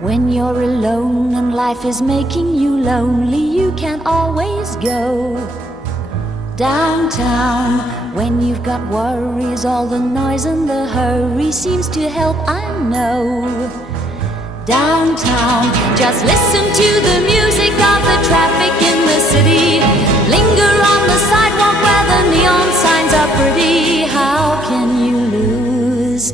When you're alone and life is making you lonely, you can always go downtown. When you've got worries, all the noise and the hurry seems to help, I know. Downtown, just listen to the music of the traffic in the city. Linger on the sidewalk where the neon signs are pretty. How can you lose?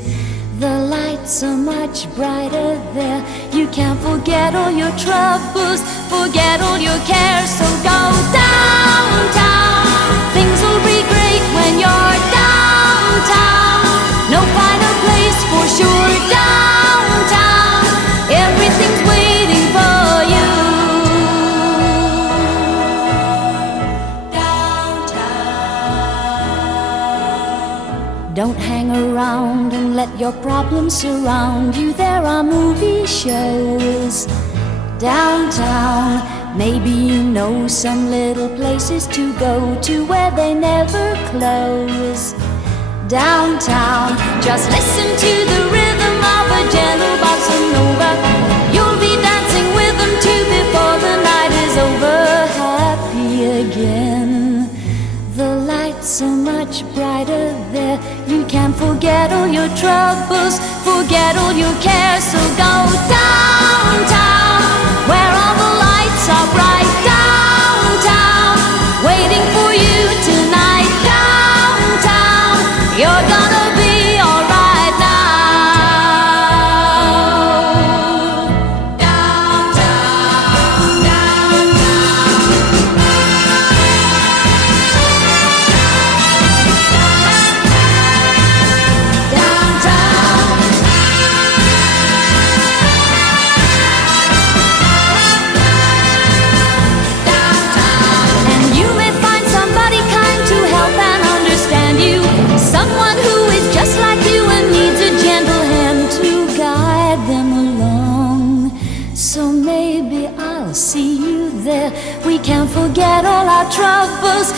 The lights are much brighter there. You can't forget all your troubles, forget all your cares. So go downtown. Things will be great when you're downtown. No finer place for sure. Downtown, everything's waiting for you. Downtown. Don't hang around and let your problems surround you. There are movie shows downtown. Maybe you know some little places to go to where they never close. Downtown, just listen to the rhythm of a gentle bossa nova. You'll be dancing with them too before the night is over. Happy again. The lights are much brighter there. You can forget all your troubles, forget all your cares. So go downtown, where all the lights are bright. Downtown, waiting for you tonight. Downtown, you're gonna be alright now. Downtown, downtown. And you may find somebody kind to help and understand you. Someone who is just like you and needs a gentle hand to guide them along. So maybe I'll see you there. We can forget all our troubles,